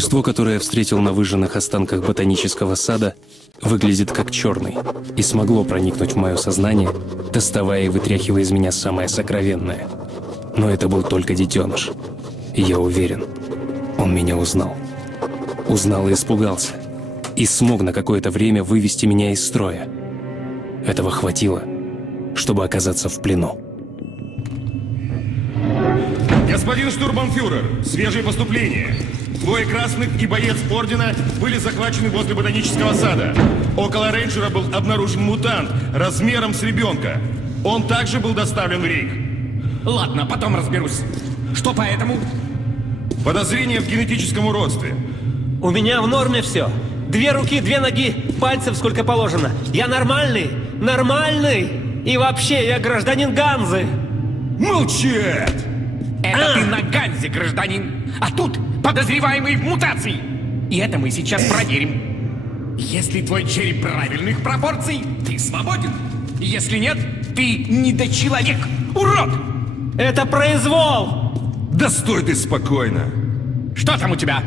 Существо, которое я встретил на выжженных останках ботанического сада, выглядит как черный и смогло проникнуть в мое сознание, доставая и вытряхивая из меня самое сокровенное. Но это был только детеныш. И я уверен, он меня узнал. Узнал и испугался. И смог на какое-то время вывести меня из строя. Этого хватило, чтобы оказаться в плену. Господин штурмбанфюрер, свежие поступления. Двое красных и боец ордена были захвачены возле ботанического сада. Около рейнджера был обнаружен мутант размером с ребенка. Он также был доставлен в рейх. Ладно, потом разберусь. Что по этому? Подозрение в генетическом уродстве. У меня в норме все. 2 руки, 2 ноги, пальцев сколько положено. Я нормальный, нормальный. И вообще, я гражданин Ганзы. Молчать! Это ты на Ганзе, гражданин. А тут подозреваемый в мутации. И это мы сейчас проверим. Если твой череп правильных пропорций, ты свободен. Если нет, ты недочеловек. Урод! Это произвол! Да стой ты спокойно. Что там у тебя?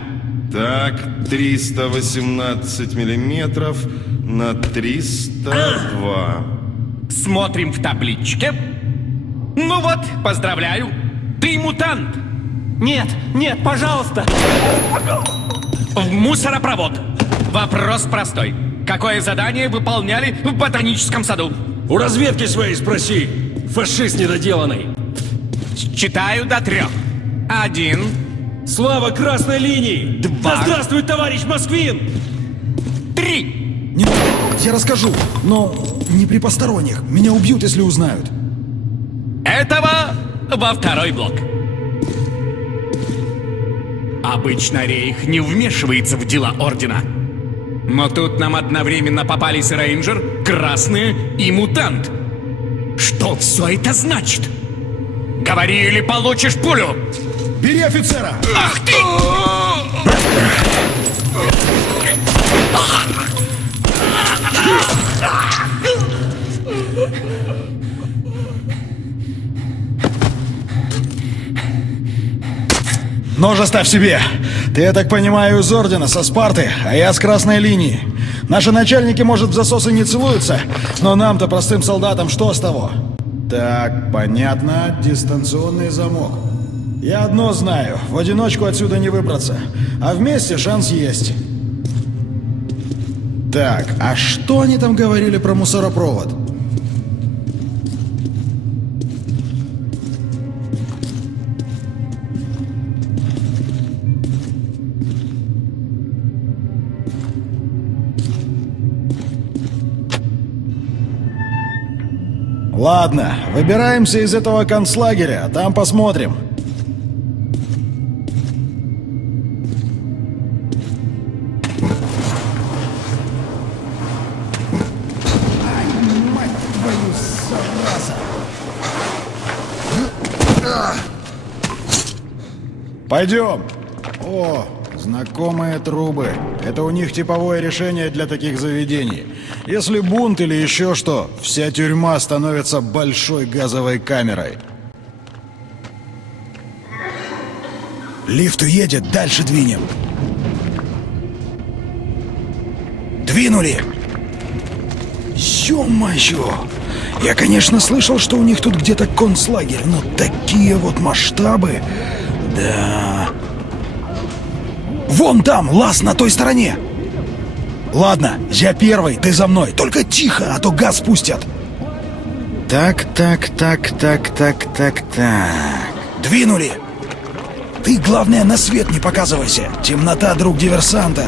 Так, 318 миллиметров на 302. Смотрим в табличке. Ну вот, поздравляю. Ты мутант. Нет, нет, пожалуйста. В мусоропровод. Вопрос простой. Какое задание выполняли в ботаническом саду? У разведки своей спроси, фашист недоделанный. Читаю до 3. 1. Слава красной линии! 2. Да здравствует, товарищ Москвин! 3. Не, я расскажу, но не при посторонних. Меня убьют, если узнают. Этого во второй блок. Обычно Рейх не вмешивается в дела Ордена. Но тут нам одновременно попались рейнджер, красные и мутант. Что все это значит? Говори или получишь пулю! Бери офицера! Ах ты! Нож оставь себе! Ты, я так понимаю, из Ордена, со Спарты, а я с красной линии. Наши начальники, может, в засосы не целуются, но нам-то, простым солдатам, что с того? Так, понятно, дистанционный замок. Я одно знаю, в одиночку отсюда не выбраться, а вместе шанс есть. Так, а что они там говорили про мусоропровод? Ладно, выбираемся из этого концлагеря, там посмотрим. Ай, мать твою, зараза! Пойдем. О, знакомые трубы. Это у них типовое решение для таких заведений. Если бунт или еще что, вся тюрьма становится большой газовой камерой. Лифт уедет, дальше двинем. Двинули! Ё-моё! Я, конечно, слышал, что у них тут где-то концлагерь, но такие вот масштабы... Да... Вон там, лаз на той стороне! Ладно, я первый, ты за мной. Только тихо, а то газ спустят. Так. Двинули! Ты, главное, на свет не показывайся. Темнота, друг диверсанта.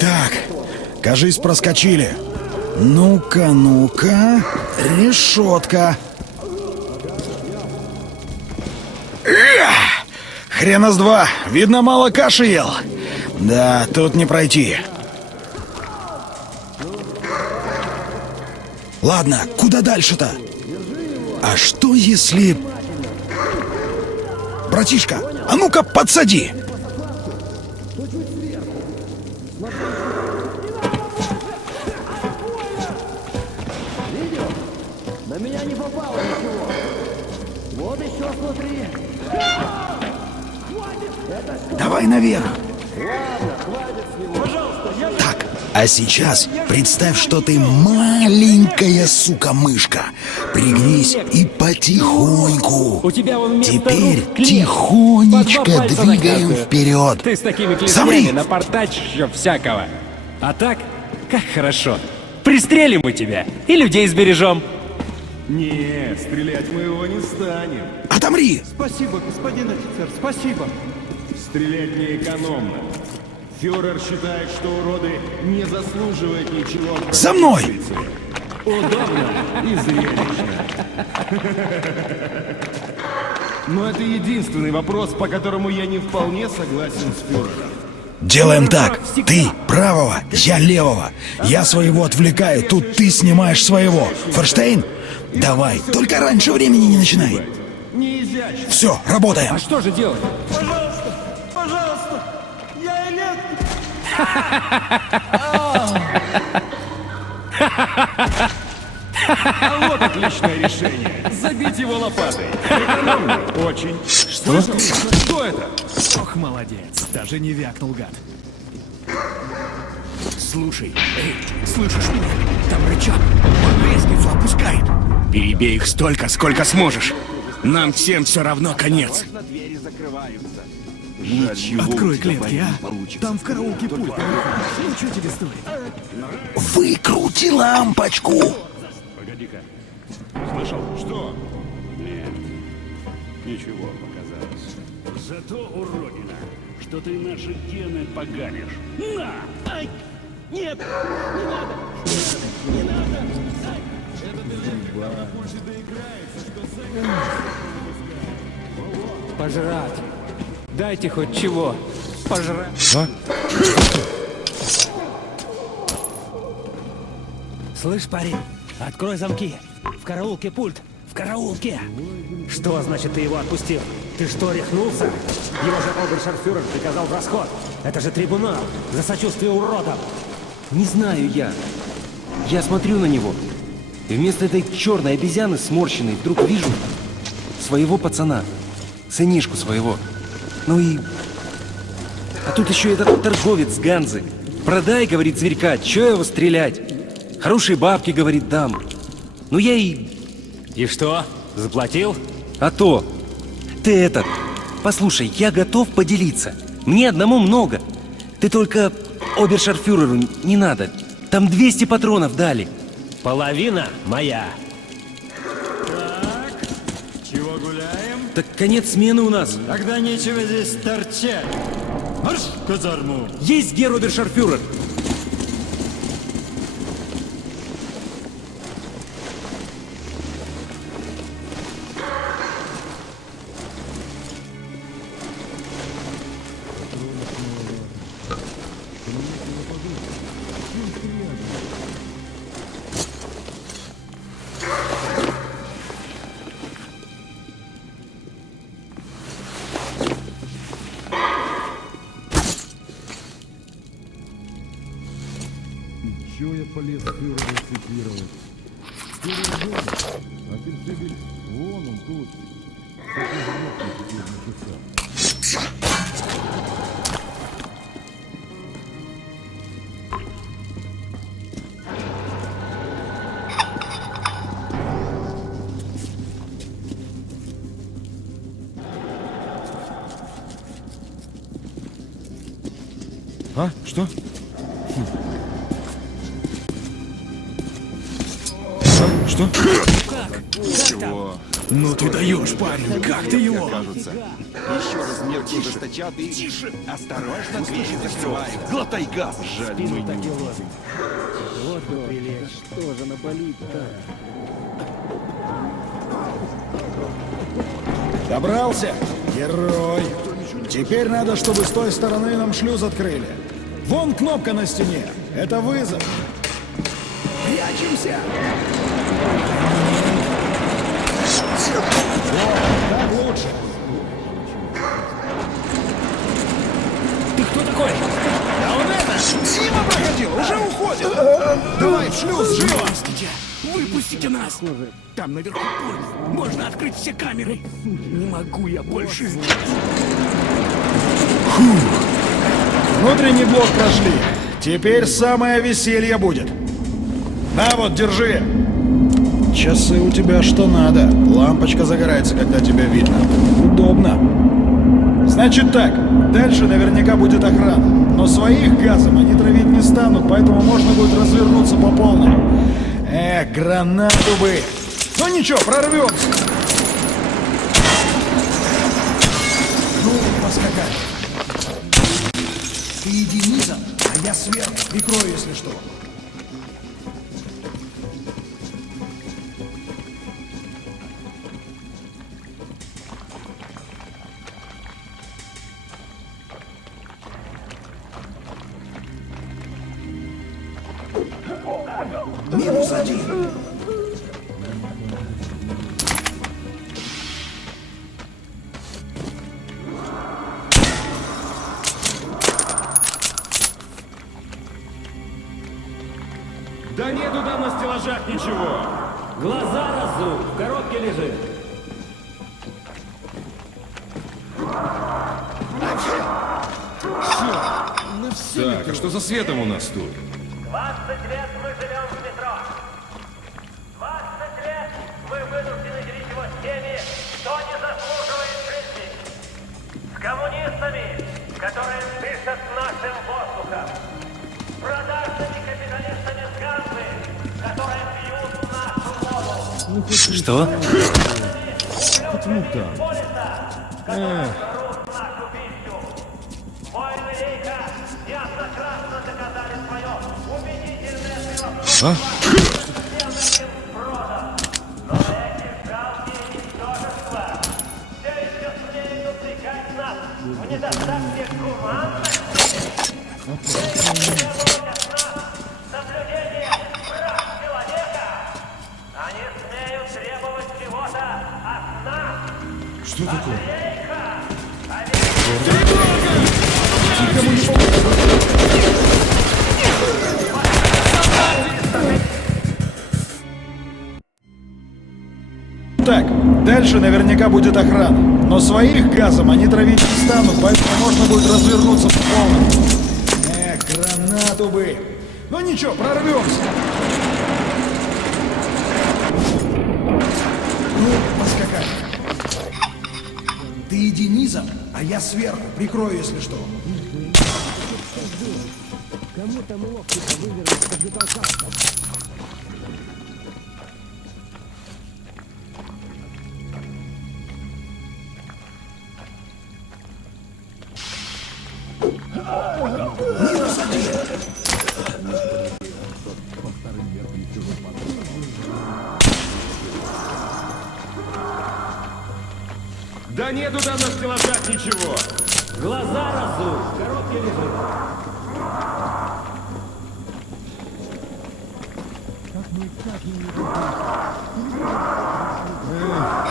Так, кажись, проскочили. Ну-ка, ну-ка. Решетка. Хрена с два. Видно, мало каши ел. Да, тут не пройти. Ладно, куда дальше-то? А что если... Братишка, а ну-ка подсади! Давай наверх. Так, а сейчас представь, что ты маленькая сука-мышка. Пригнись и потихоньку. У тебя вон вместо Теперь рук клещ. тихонечко По 2 пальца двигаем на каждую. вперед. Ты с такими Замри! клещами напортачишь еще всякого. А так, как хорошо. Пристрелим мы тебя и людей сбережем. Нет, стрелять мы его не станем. Отомри! Спасибо, господин офицер, спасибо. Стрелять неэкономно. Фюрер считает, что уроды не заслуживают ничего. от За мной! Удобно и зрелищно. Но это единственный вопрос, по которому я не вполне согласен с фюрером. Делаем так. Ты правого, я левого. Я своего отвлекаю, тут ты снимаешь своего. Форштейн? Давай, только раньше времени не начинай. Не изящно. Все, работаем. А что же делать? Пожалуйста, я электрик. А вот отличное решение. Забить его лопатой. Экономно. Очень. Что? Что это? Ох, молодец, даже не вякнул, гад. Слушай, эй, слышишь меня? Там рычаг. Он лестницу опускает. Перебей их столько, сколько сможешь. Нам всем все равно конец. Открой клетки, а? Там в караулке пульт. Ничего тебе стоит. Выкрути лампочку. Погоди-ка. Слышал? Что? Нет. Ничего показалось. Зато, уродина, что ты наши гены поганишь. На! Ай! Нет! Не надо! Не надо! Ай! Пожрать. Дайте хоть чего. Пожрать. Слышь, парень, открой замки. В караулке пульт. В караулке. Что значит ты его отпустил? Ты что, рехнулся? Его же обершарфюрер приказал в расход. Это же трибунал. За сочувствие уродам. Не знаю я. Я смотрю на него. И вместо этой черной обезьяны сморщенной вдруг вижу своего пацана. Сынишку своего. Ну и... А тут еще этот торговец Ганзы. Продай, говорит, зверька, че его стрелять? Хорошие бабки, говорит, дам. Ну я и... И что? Заплатил? А то... Ты этот... Послушай, я готов поделиться. Мне одному много. Ты только обершарфюреру не надо. Там 200 патронов дали. Половина моя. Чего гуляем? Так конец смены у нас. Тогда нечего здесь торчать. Марш в казарму. Есть гер обершарфюрер. Чего я полез фюрера цитировать? Фюрер дома, а фельдфебель вон он тут. Как он жмёт теперь на часах. А? Что? Что? Чего? Ну ты даешь, парень, как ты его? Еще раз мелкий ужесточат и... Тише! Осторожно, двери закрываем. Глотай газ! Жаль, мы не увидим. Вот бы прилечь. Что же наболит-то? Добрался? Герой. Теперь надо, чтобы с той стороны нам шлюз открыли. Вон кнопка на стене. Это вызов. Прячемся! Вот, так лучше. Ты кто такой? Да он это! Дима проходил, уже уходит! Давай в шлюз, живо! Выпустите нас! Там наверху пульт. Можно открыть все камеры. Не могу я больше здесь. Внутренний блок прошли. Теперь самое веселье будет. На вот, держи. Часы у тебя что надо. Лампочка загорается, когда тебя видно. Удобно. Значит так, дальше наверняка будет охрана. Но своих газом они травить не станут, поэтому можно будет развернуться по полной. Гранату бы. Ну ничего, прорвемся. Ну, поскакали. Ты иди низом, а я сверху. Прикрою, если что. Минус один. Да нету там на стеллажах ничего. Глаза разуй, в коробке лежит. Так, а что за светом у нас тут? 20 лет мы живем в метро. 20 лет мы вынуждены делить его с теми, кто не заслуживает жизни. С коммунистами, которые дышат нашим воздухом. С продажными капиталистами с Ганзы, которые пьют нашу воду. Что? Почему так? Которые жрут нашу пищу. Войны Рейха ясно-красно доказали свое убедительное превосходство. Но эти жалкие ничтожества все еще смеют упрекать нас в недостатке гуманности. Все еще требуют от нас соблюдения прав человека. Они смеют требовать чего-то от нас. Что такое? Так, дальше наверняка будет охрана. Но своих газом они травить не станут, поэтому можно будет развернуться по полной. Гранату бы. Ну ничего, прорвемся. Ну, поскакали. Ты иди низом, а я сверху. Прикрою, если что. Кому там локти-то вывернуть, как не толкаться? Да нету там на стеллажах ничего. Глаза разуй, в коробке лежит.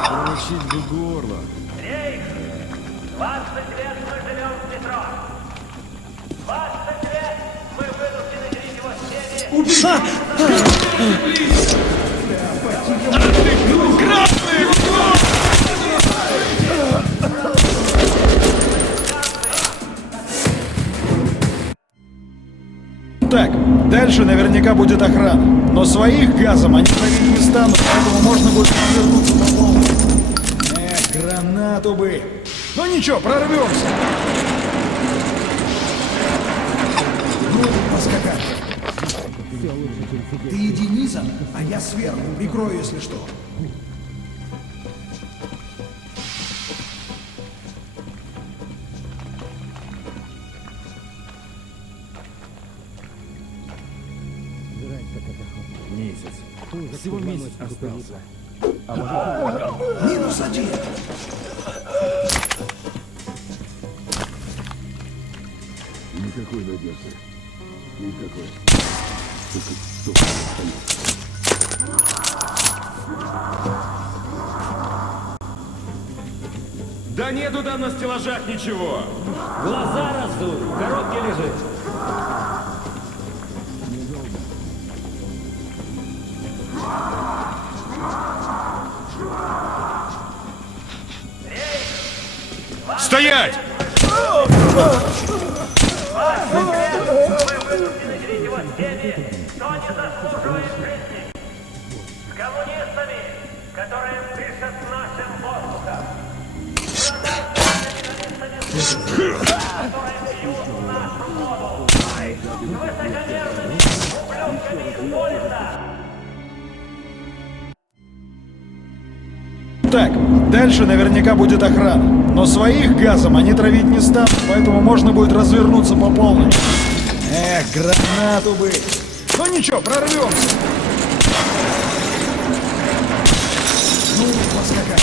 Получить бы горло. Рейх! 20 лет мы живем в метро. 20 лет мы вынуждены делить его с Так, дальше наверняка будет охрана. Но своих газом они травить не станут, поэтому можно будет развернуться по полной. Гранату бы. Ну ничего, прорвемся. Ну, поскакали. Ты иди низом, а я сверху. Прикрою, если что. Всего месяц остался. Минус один. Никакой надежды. Никакой. Да нету там на стеллажах ничего. Глаза разуй, в коробке лежит. Ваш секрет, вы вынуждены делить его с теми, кто не заслуживает жизни. С коммунистами, которые дышат нашим воздухом. С продажными которые пьют нашу воду. С высокомерными ублюдками из Полиса. Так, дальше наверняка будет охрана. Но своих газом они травить не станут, поэтому можно будет развернуться по полной. Эх, гранату бы. Ну ничего, прорвемся. Ну, поскакай.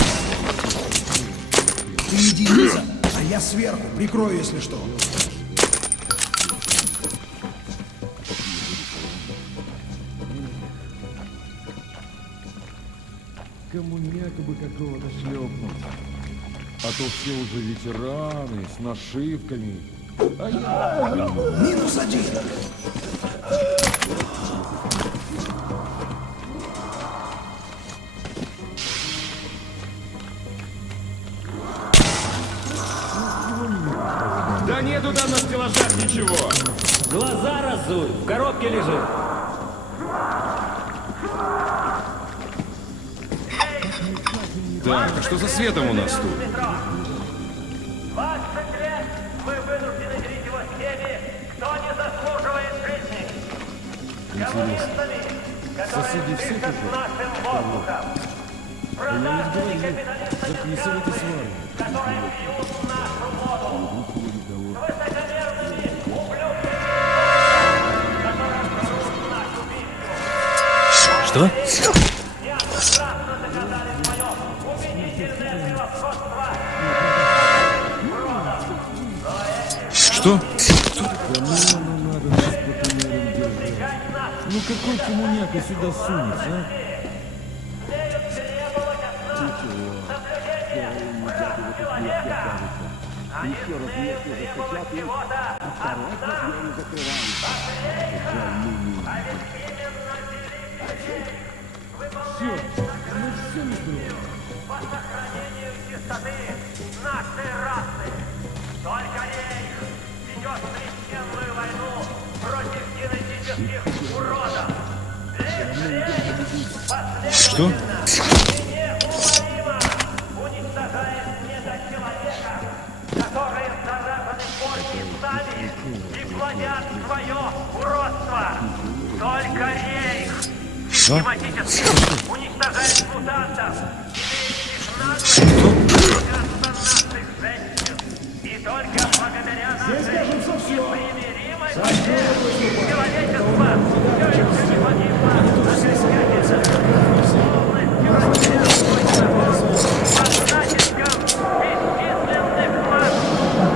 Ты иди низом, а я сверху, прикрою, если что. Кому якобы какого-то шлепнуть. А то все уже ветераны с нашивками. А я... -1. Да нету там на стеллажах ничего. Глаза разуй, в коробке лежит. Так, а что за светом у нас тут? Ваш секрет, вы вынуждены делить его с теми, кто не заслуживает жизни. С коммунистами, которые дышат нашим воздухом. С продажными капиталистами, которые пьют нашу воду. С высокомерными ублюдками, которые жрут нашу пищу. Что? Неоднократно доказали свое убедительное превосходство. Что? Ну какой коммуняка сюда сунется, а? По сохранению чистоты нашей расы. Только рейх ведет священную войну против генетических уродов. Лишь рейх последовательно и неумолимо уничтожает недочеловека, которые заражены сами и плодят свое уродство. Только рейх систематически уничтожает мутантов, имеющих наглость наших женщин. И только благодаря нашей непримиримой борьбе человечество все еще не погибло окончательно. Полностью растерял свой закон под натиском бесчисленных масс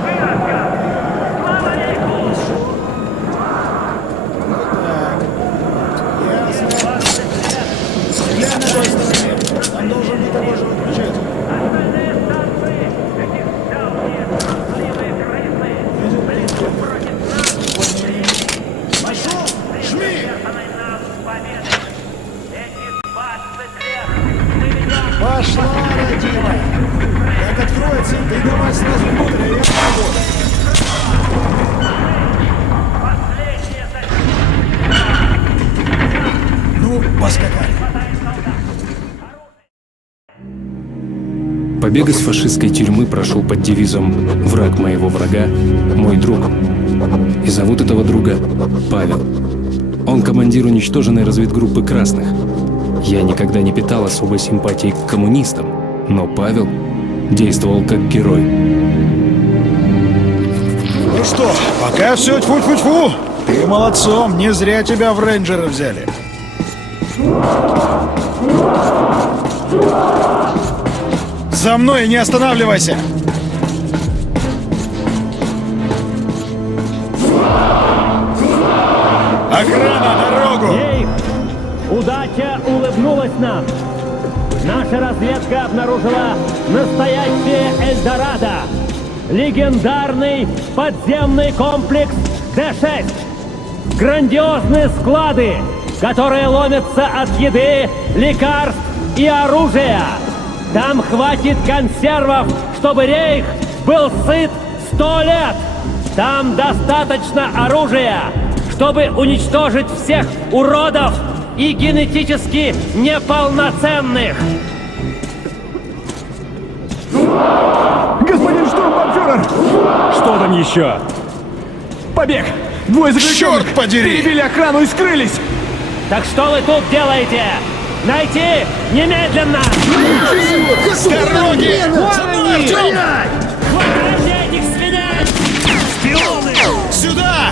выродков. Слава рейху! Я на той стороне. Там должен быть такой же выключатель. Остальные станции, эти жалкие, трусливые крысы, близко против нас. Пошел! Жми! Приверженной нам победы. Эти 20 лет мы ведем Пошла, родимая! Как откроется, ты давай сразу внутрь, а я пойду. последние защиты. Ну, поскакали. Побег из фашистской тюрьмы прошел под девизом «Враг моего врага – мой друг». И зовут этого друга Павел. Он командир уничтоженной разведгруппы красных. Я никогда не питал особой симпатии к коммунистам, но Павел действовал как герой. Ну что, пока все тьфу-тьфу-тьфу. Ты молодцом, не зря тебя в рейнджеры взяли. За мной, не останавливайся! Охрана, дорогу! Ей! Удача улыбнулась нам! Наша разведка обнаружила настоящее Эльдорадо! Легендарный подземный комплекс Д-6! Грандиозные склады, которые ломятся от еды, лекарств и оружия! Там хватит консервов, чтобы рейх был сыт 100 лет! Там достаточно оружия, чтобы уничтожить всех уродов и генетически неполноценных. Господин штурмбанфюрер! Что там еще? Побег! Двое заключенных! Черт подери! Перебили охрану и скрылись! Так что вы тут делаете? Найти немедленно! С дороги! За мной, Артем! Хватайте этих свиней! Шпионы! Сюда!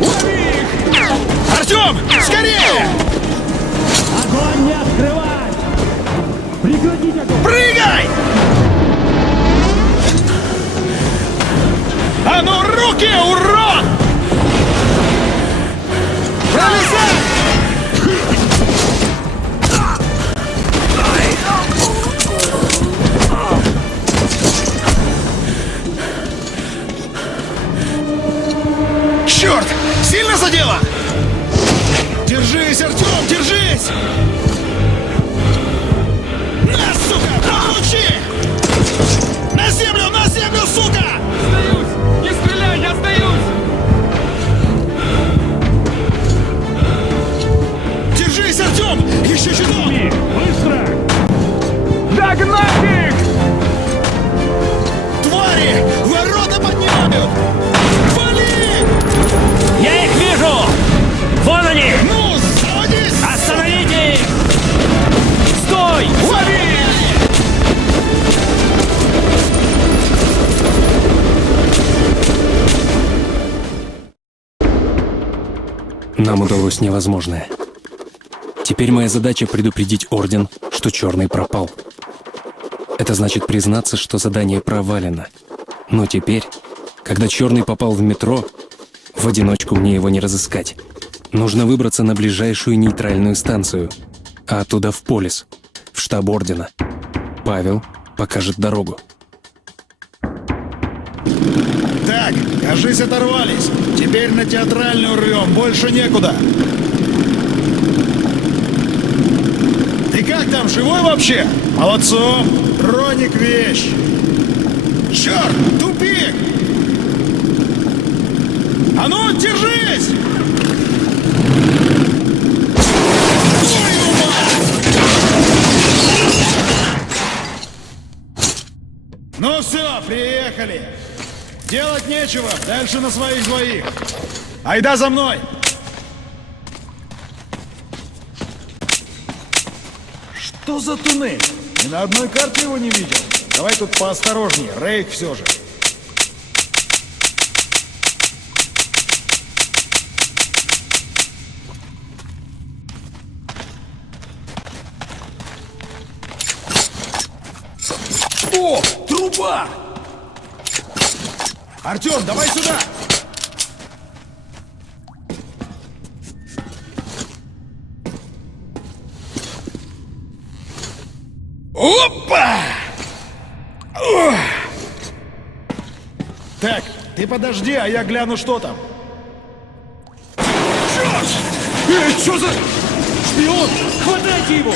Лови их! Артем, скорее! Огонь не открывать! Прекратить огонь! Прыгай! А ну, руки, урод! Пролезай! Черт! Сильно задело? Держись, Артем, держись! На, сука, получи! На землю, сука! Сдаюсь! Не стреляй, я сдаюсь! Держись, Артем! Еще чуток! Быстро! Догнать их! Твари! Ворота поднимают! Вали! Я их вижу! Вон они! Ну, заводись! Остановите их! Стой! Лови! Нам удалось невозможное. Теперь моя задача предупредить Орден, что Черный пропал. Это значит признаться, что задание провалено. Но теперь, когда Черный попал в метро, в одиночку мне его не разыскать. Нужно выбраться на ближайшую нейтральную станцию, а оттуда в Полис, в штаб Ордена. Павел покажет дорогу. Так, кажись, оторвались. Теперь на театральную рвем, больше некуда. Ты как там, живой вообще? Молодцом! Роник вещь! Черт, тупик! А ну, держись! Твою мать! Ну все, приехали! Делать нечего, дальше на своих двоих. Айда за мной! Что за туннель? Ни на одной карте его не видел. Давай тут поосторожнее, рейх все же. О, труба! Артем, давай сюда! Опа! Ох! Так, ты подожди, а я гляну, что там. Черт! Что за... Шпион! Хватайте его!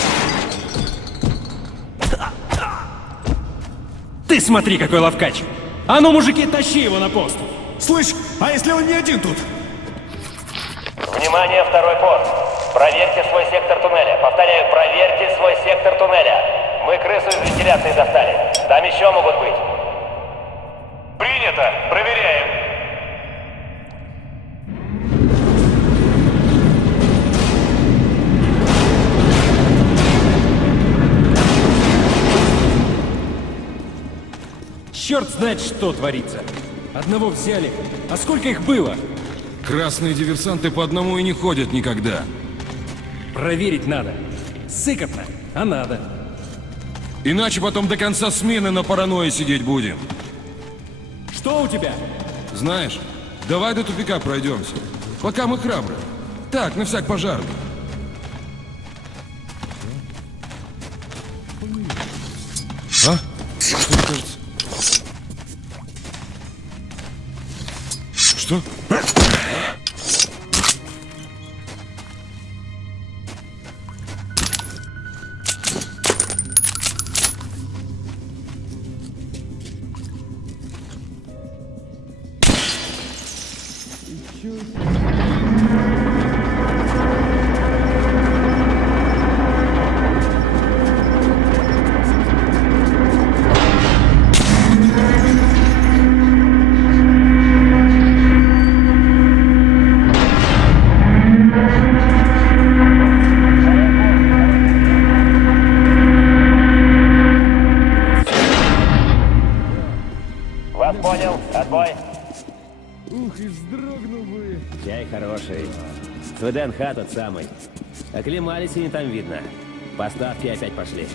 Ты смотри, какой ловкач! А ну, мужики, тащи его на пост! Слышь, а если он не один тут? Внимание, второй пост. Проверьте свой сектор туннеля. Повторяю, проверьте свой сектор туннеля. Мы крысу из вентиляции достали. Там еще могут быть. Принято. Проверяем. Черт знает, что творится. Одного взяли. А сколько их было? Красные диверсанты по одному и не ходят никогда. Проверить надо. Сыкотно, а надо. Иначе потом до конца смены на паранойи сидеть будем. Что у тебя? Знаешь, давай до тупика пройдемся. Пока мы храбры. Так, на всяк пожарный. А? Мне кажется. Что? Вас понял. Отбой. Ух, и вздрогнул бы. Чай хороший. С ВДНХ тот самый. Оклемались и не там видно. Поставки опять пошли.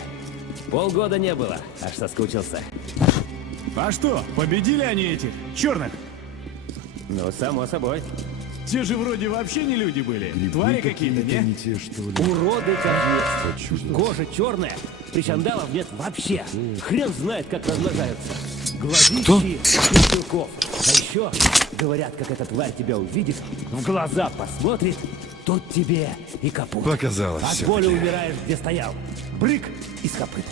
Полгода не было, аж соскучился. А что, победили они этих черных? Ну, само собой. Те же вроде вообще не люди были. Твари какие-то, не? те, что ли? Уроды как кожа черная, причандалов нет вообще. Хрен знает, как размножаются. Глазищи из белков. А еще, говорят, как эта тварь тебя увидит, в глаза посмотрит, тут тебе и капут. Показалось От всё-таки. боли умираешь, где стоял. Брык из копыт.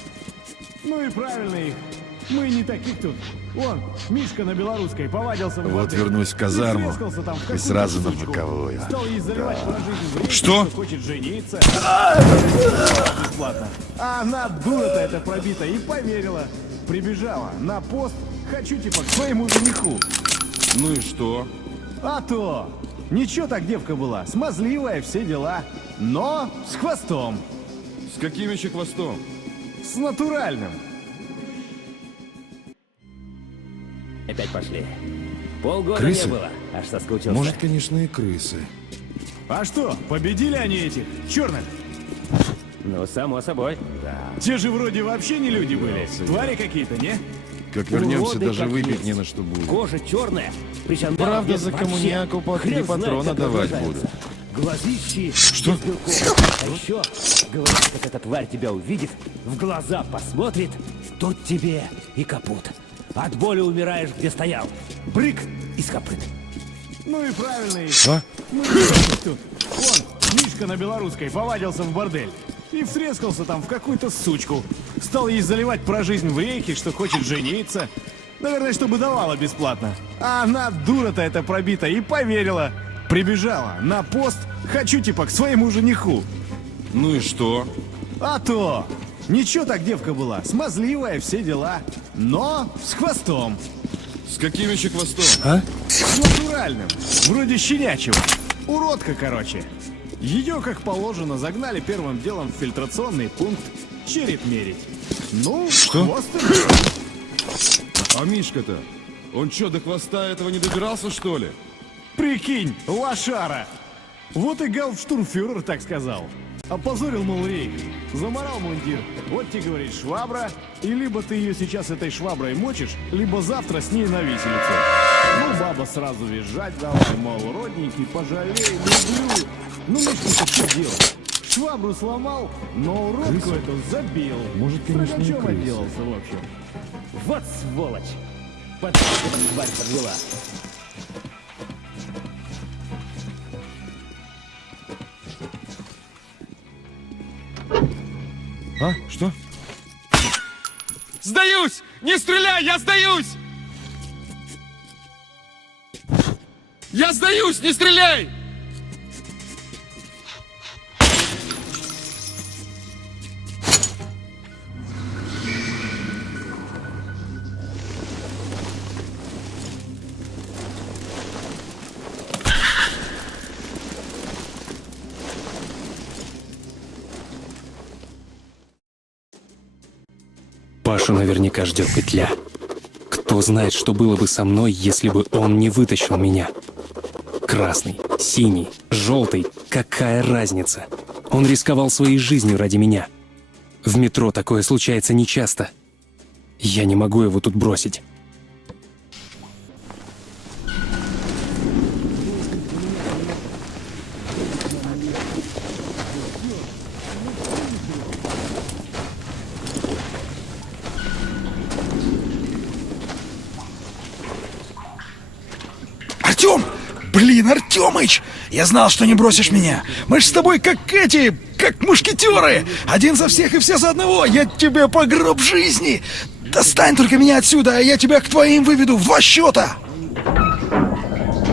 Ну и правильно их. Мы не таких тут. Вон, Мишка на белорусской повадился в Вот бордель. вернусь в казарму Трескался там в и какую-то сразу на сучку. боковую. Стал ей заливать про жизнь в речи, Что? хочет жениться. Бесплатно. А она, дура-то эта пробита, и поверила. Прибежала на пост, хочу типа к своему жениху. Ну и что? А то! Ничего так девка была, смазливая, все дела. Но с хвостом. С каким еще хвостом? С натуральным. Опять пошли. Полгода Крысы? не было, аж соскучился. Может, конечно, и крысы. А что, победили они этих черных? Ну, само собой. Те же вроде вообще не люди были. Твари какие-то, не? Как вернемся, Уроды даже как выпить есть. не на что будет. Кожа черная, причем Правда, за коммуняку по 3 патрона давать буду. Глазищи Что? из белков. А еще, говорят, как эта тварь тебя увидит, в глаза посмотрит, тут тебе и капут. От боли умираешь, где стоял. Брык из копыт. Ну и правильно их. А? Мы не таких тут. Вон, Мишка на белорусской повадился в бордель. И втрескался там в какую-то сучку. Стал ей заливать про жизнь в рейхе, что хочет жениться. Наверное, чтобы давала бесплатно. А она, дура-то эта пробита, и поверила. Прибежала на пост, хочу типа к своему жениху. Ну и что? А то! Ничего так девка была, смазливая, все дела. Но с хвостом. С каким еще хвостом? А? С натуральным. Вроде щенячьего. Уродка, короче. Ее, как положено, загнали первым делом в фильтрационный пункт череп мерить. Ну, Что? хвост и- А Мишка-то? Он что, до хвоста этого не добирался, что ли? Прикинь, лошара. Вот и гауптштурмфюрер так сказал. Опозорил, мол, рейх. Заморал мундир. Вот тебе, говорит, швабра. И либо ты ее сейчас этой шваброй мочишь, либо завтра с ней на виселицу. Ну, баба сразу визжать давай, мол, родненький, пожалей, люблю. Ну, Мишка, что делать? Швабру сломал, но уродку эту забил. Может, конечно, и Строгачом крыса. отделался, в общем. Вот сволочь. Под эта тварь подвела. А? Что? Сдаюсь! Не стреляй, я сдаюсь! Я сдаюсь, не стреляй! Пашу наверняка ждет петля. Кто знает, что было бы со мной, если бы он не вытащил меня. Красный, синий, желтый, какая разница? Он рисковал своей жизнью ради меня. В метро такое случается нечасто. Я не могу его тут бросить. Артем! Блин, Артемыч! Я знал, что не бросишь меня. Мы ж с тобой как эти, как мушкетеры. Один за всех и все за одного. Я тебе по гроб жизни. Достань только меня отсюда, а я тебя к твоим выведу в 2 счета.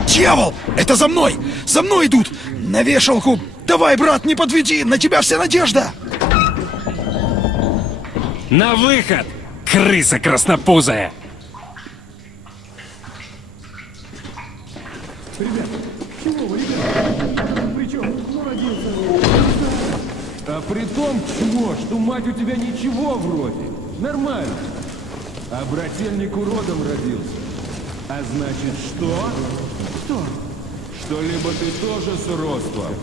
Дьявол! Это за мной! За мной идут! На вешалку! Давай, брат, не подведи! На тебя вся надежда! На выход! Крыса краснопузая! А при том, чмо, что мать у тебя ничего вроде. Нормально. А брательник уродом родился. А значит, что? Что? Что либо ты тоже с уродством,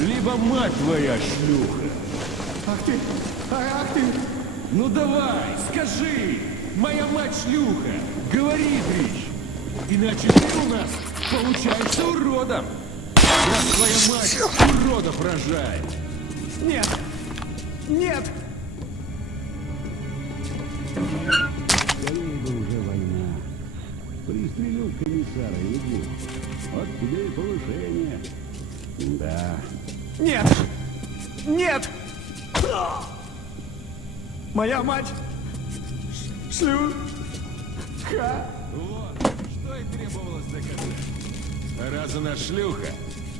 либо мать твоя шлюха. Ах ты! Ах ты! Ну давай, скажи! Моя мать шлюха! Говори, Дрищ! Иначе ты у нас получаешься уродом! Раз твоя мать уродов рожает! Нет! Нет! Скорее бы уже война. Пристрелил комиссара, иди. Вот тебе и повышение. Да. Нет! Нет! Моя мать! Шлюха! Вот, что и требовалось доказать. А раз она шлюха,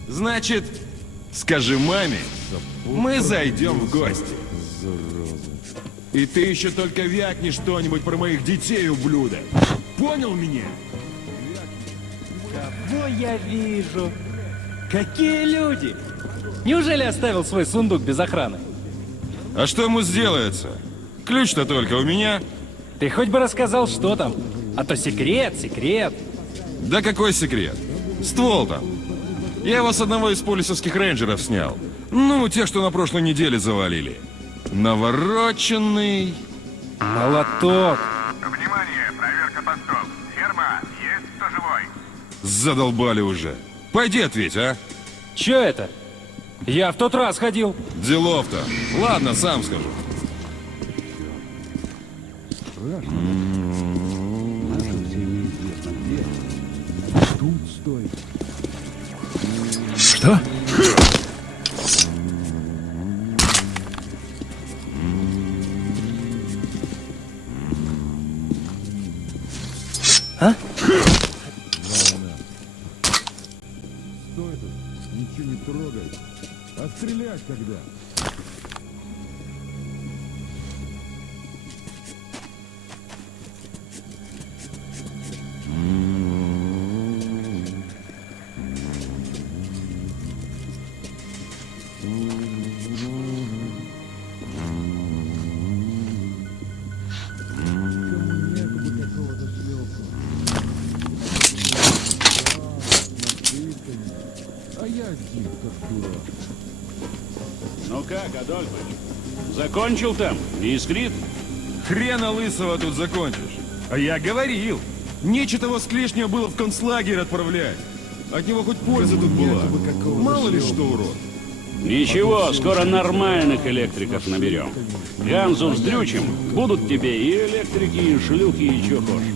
значит, скажи маме, мы зайдем в гости. И ты еще только вякни что-нибудь про моих детей, ублюдок. Понял меня? Кого я вижу? Какие люди! Неужели оставил свой сундук без охраны? А что ему сделается? Ключ-то только у меня. Ты хоть бы рассказал, что там. А то секрет, секрет. Да какой секрет? Ствол там. Я его с одного из полисовских рейнджеров снял. Ну, тех, что на прошлой неделе завалили. Навороченный. Молоток. Внимание, проверка постов. Ферма, есть кто живой? Задолбали уже. Пойди ответь, а? Че это? Я в тот раз ходил. Делов-то. Ладно, сам скажу. Тут стой. Что? Стой тут, ничего не трогай. А стрелять когда? А я один, как дурак. Ну как, Адольфович? Закончил там? Не искрит? Хрена лысого тут закончишь. А я говорил. Нечего того склешня было в концлагерь отправлять. От него хоть польза тут была. Мало ли что, урод. Ничего, скоро нормальных электриков наберем. Ганзу с Дрючем будут тебе и электрики, и шлюхи, и чё хочешь.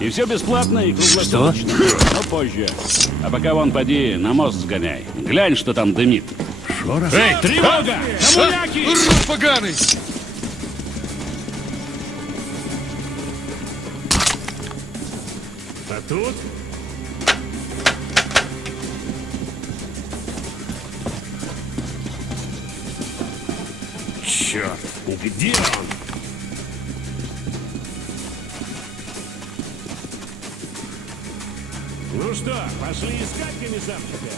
И все бесплатно и круглосуточно. Но позже. А пока вон поди на мост сгоняй. Глянь, что там дымит. Эй, Тревога! Коммуняки! Урод поганый! А тут? Черт, где он? Ну что, пошли искать комиссарчика?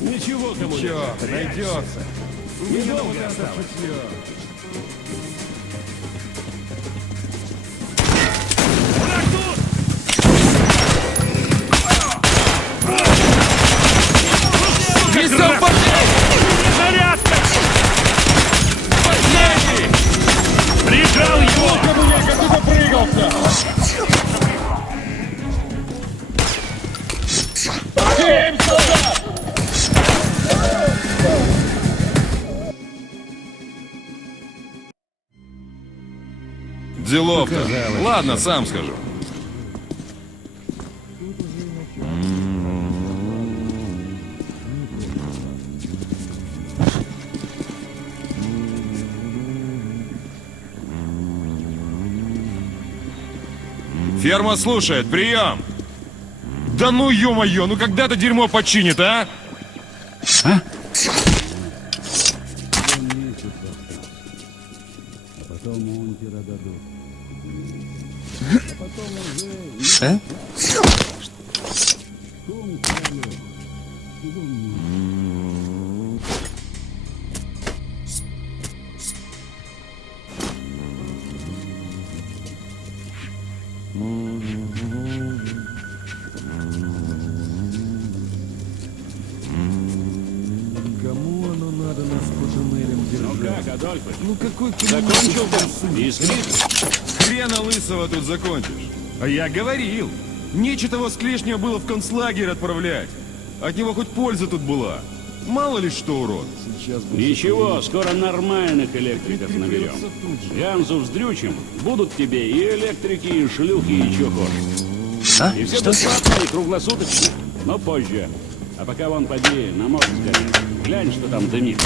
Ничего, кому Чё, найдется. Недолго осталось. Враг тут! Весел Зарядка! Последний! Прижал его! Делов-то. Ладно, сам скажу. Ферма слушает, прием! Да ну ё-моё, ну когда это дерьмо починит, а? А? Кому оно надо нас по туннелям Ну держать? как, Адольфы? Ну какой Закончил там? Искрит? Хрена лысого тут закончишь. А я говорил. Нечего того склешнего было в концлагерь отправлять. От него хоть польза тут была. Мало ли что, урод. Ничего, скоро нормальных электриков наберем. Ганзу вздрючим, будут тебе и электрики, и шлюхи, и чё хочешь. А? И все Что? бесплатно и круглосуточно, но позже. А пока вон поди, на мост сгони. Глянь, что там дымит.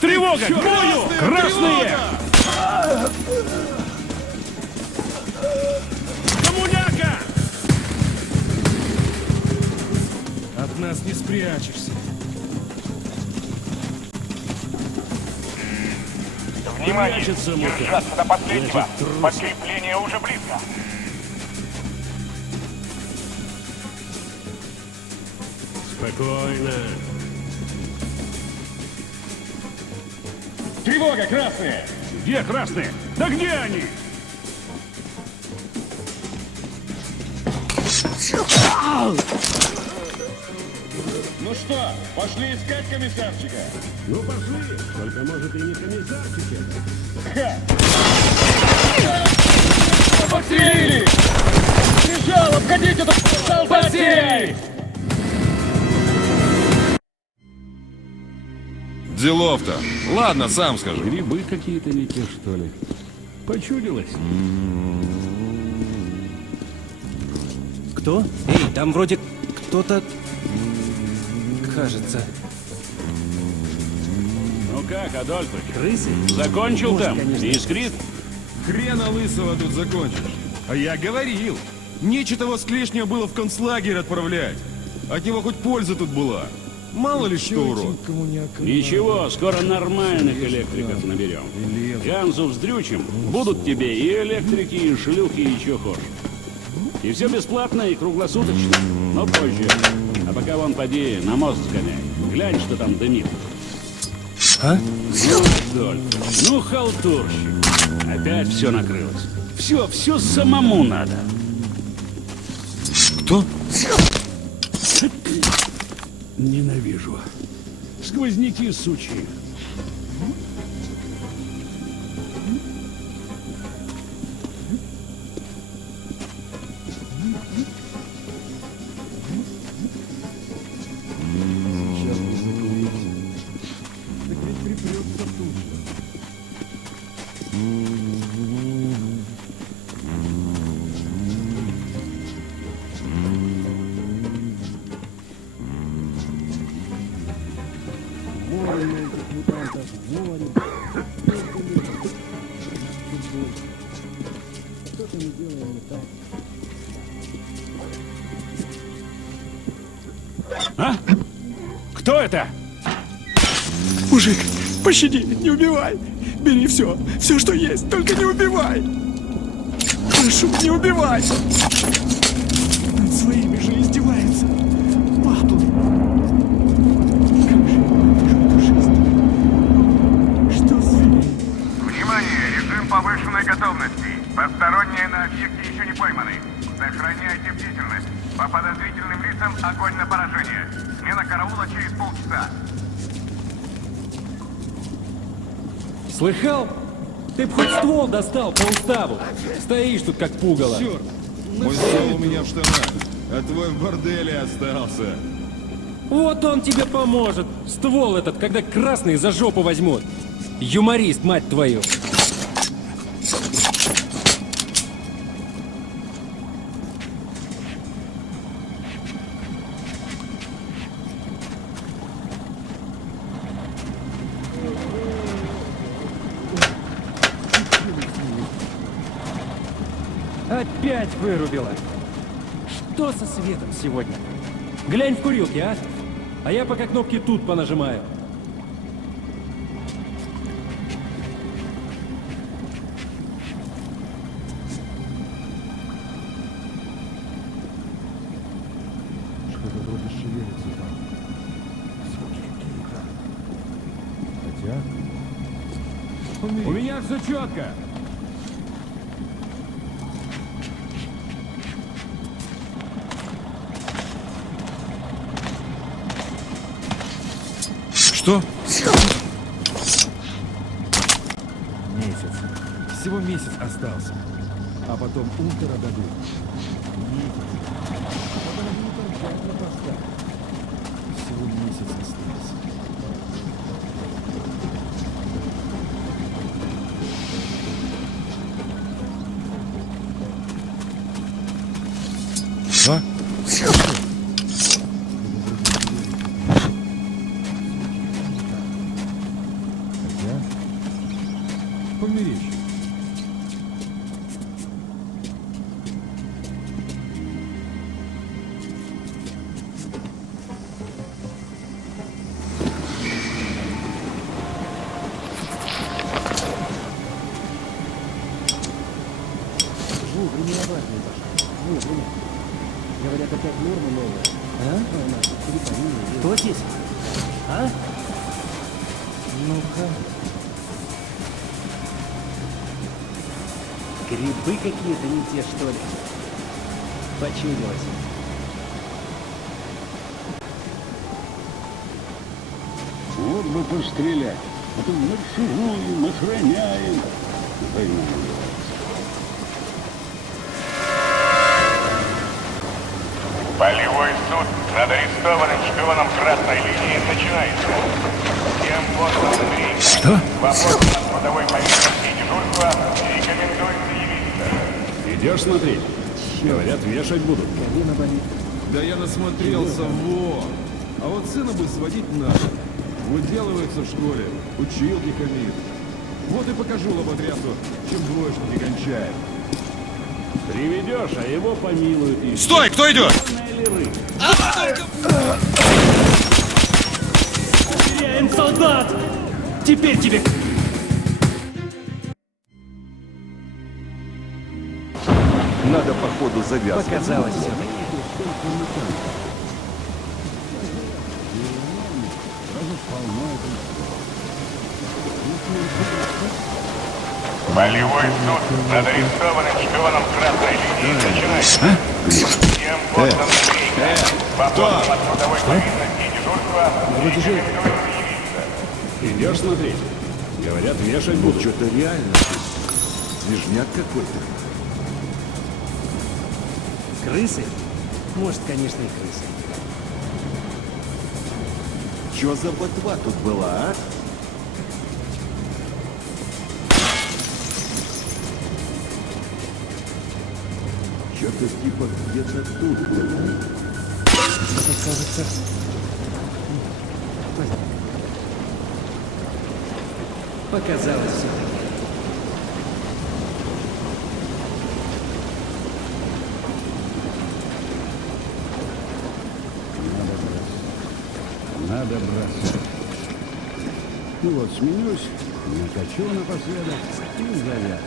Тревога! К бою! Красные! Коммуняка! От нас не спрячешься. Внимание! Прячется, мука. Держаться до последнего! Подкрепление уже близко! Спокойно. Тревога, красные! Где красные? Да где они? Ну что, пошли искать комиссарчика? Ну пошли, только может и не комиссарчики. Подстрелили! Бежал, обходите тут солдаты! Делов-то. Ладно, сам скажу. Грибы какие-то не те, что ли? Почудилось? Кто? Эй, там вроде кто-то... Кажется. Ну как, Адольфы? Крысы? Закончил Может, там? конечно. Искрит? Хрена лысого тут закончишь. А я говорил. Нечего того склешнего было в концлагерь отправлять. От него хоть польза тут была. Мало ли что, урод. Ничего, скоро нормальных электриков наберем. Ганзу вздрючим, будут тебе и электрики, и шлюхи, и чё хочешь. И все бесплатно и круглосуточно, но позже. А пока вон поди, на мост сгоняй. Глянь, что там дымит. А? Ну, Адольф, ну халтурщик. Опять все накрылось. Все самому надо. Кто? Ненавижу. Сквозняки сучьи. А? Кто это? Мужик, пощади, не убивай. Бери все, что есть, только не убивай. Прошу, не убивай. Над своими же издевается. Падла. Как же я ненавижу эту жизнь. Что с ним? Внимание! Режим повышенной готовности. Посторонние на объекте еще не пойманы. Сохраняйте бдительность. По подозрительным лицам огонь на поражение. Смена караула через полчаса. Слыхал? Ты б хоть ствол достал по уставу. Стоишь тут как пугало. Черт! Мой ствол у меня в штанах, а твой в борделе остался. Вот он тебе поможет. Ствол этот, когда красные за жопу возьмут. Юморист, мать твою. Опять вырубила. Что со светом сегодня? Глянь в курилке, а? А я пока кнопки тут понажимаю. Что-то вроде шевелится там. Звуки какие-то. Хотя... У меня все четко. Что? Месяц. Всего месяц остался. А потом ультра дадут. Месяц. А потом ультра обязательно поставят. Всего месяц остался. А? Померечь. Вовремя обратно пошел. Вовремя. Говорят, опять норма новая. А? У нас перепарили. Кто здесь? А? Ну-ка. Грибы какие-то не те, что ли? Почудилось. Вот бы пострелять. А то маршируем, охраняем. Война называется. Полевой суд над арестованным шпионом красной линии начинается. Всем посланным рейсам Что? вопросы на трудовой повестке и дежурства рекомендуется явиться. Идешь смотреть? Говорят, вешать будут. Колено болит. Да я насмотрелся, во! А вот сына бы сводить надо. Выделывается в школе, училки хамит. Вот и покажу лоботрясу, чем двоечники кончает. Приведешь, а его помилуют. И... Стой, кто идет? Теряем солдат! Теперь тебе... Надо, походу, завязывать. Показалось все-таки. Полевой суд над арестованным шпионом красной линии начинается. Всем посланным рейсам вопросы на трудовой повестке и дежурства рекомендуется явиться. Идешь смотреть? Говорят, вешать будут. Что-то реально. Свежняк какой-то. Крысы? Может, конечно, и крысы. Чё за ботва тут была, а? Что-то типа где-то тут. Что-то кажется... Показалось все-таки. Надо бросать. Ну вот, сменюсь, накачу напоследок и завяз.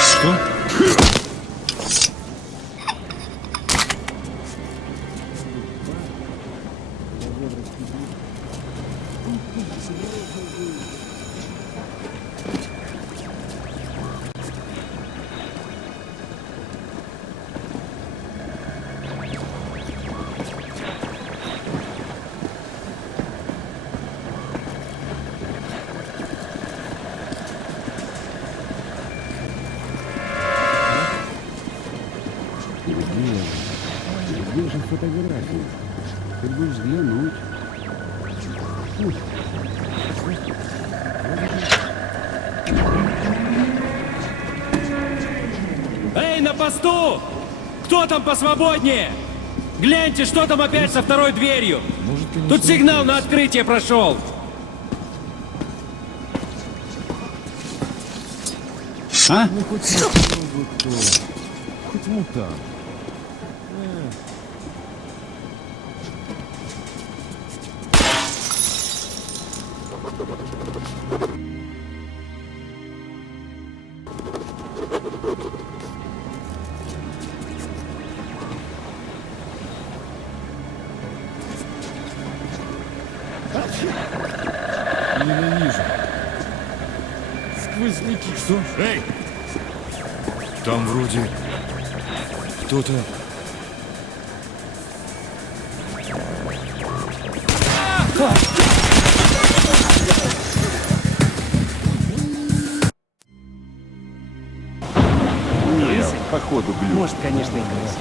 Что? Где же фотографии? Ты будешь взглянуть. Эй, на посту! Кто там посвободнее? Гляньте, что там опять со второй дверью. Тут сигнал на открытие прошел. А? Ну, хоть кто. Хоть мутант. Ненавижу. Сквозняки. Что? Эй! Там вроде кто-то... Нет, походу глюк. Может, конечно, и крыса.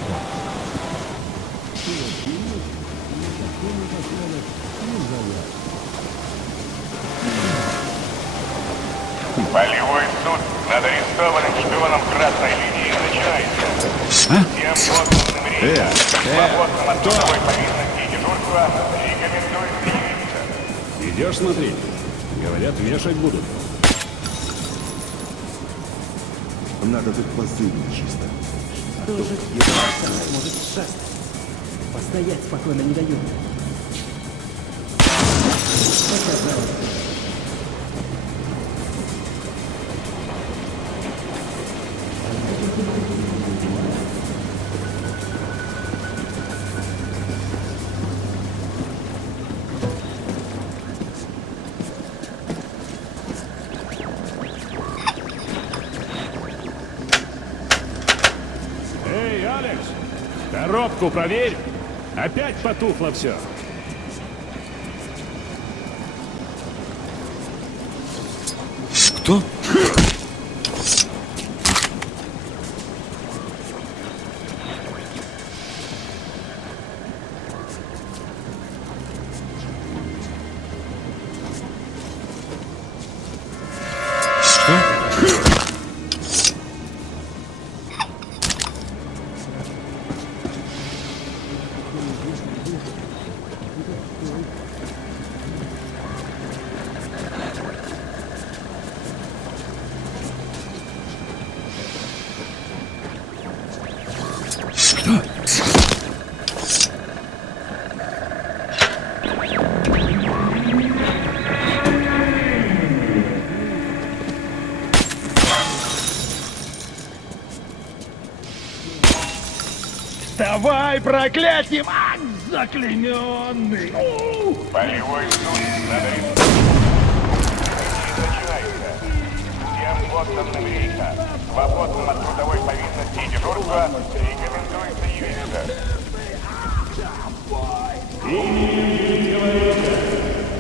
Полевой суд над арестованным шпионом красной линии начинается. Всем подданным рейса, свободным от трудовой повинности и дежурства, рекомендуется явиться. Идешь смотреть? Говорят, вешать будут. Надо тут посыльно чисто. Тоже едва может шастать. Постоять спокойно не дают. Показалось. Эй, Алекс! Коробку проверь! Опять потухло все. Кто? Давай, проклятие! Заклейменный! Полевой суд над арестованным начинается. Всем подданным рейса, свободным от трудовой повинности и дежурства, рекомендуется явиться.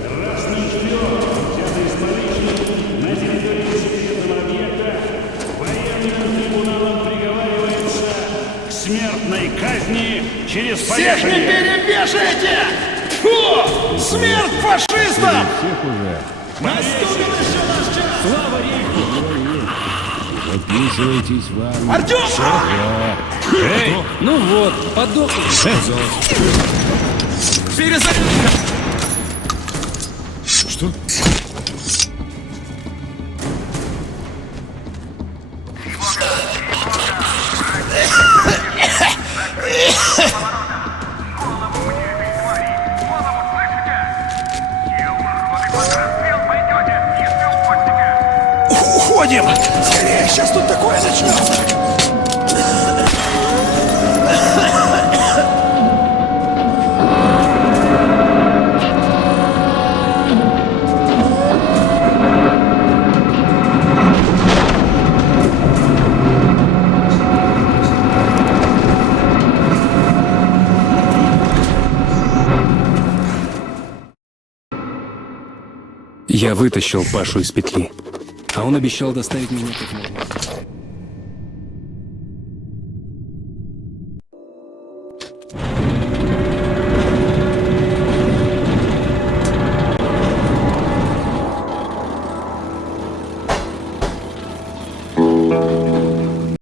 Красный шпион, взятый с поличным на территории секретного объекта, военным трибуналом приговаривается к смертной казни через Всех не повешение. перебешайте! Фу! Смерть фашистам! Всех уже. Наступил еще наш час! Слава рейху! Подписывайтесь в армию. Артем! Эй, ну вот, подохли. Перезарядка! Что? Уходим! Скорее, сейчас тут такое начнется! Я вытащил Пашу из петли, а он обещал доставить меня как можно.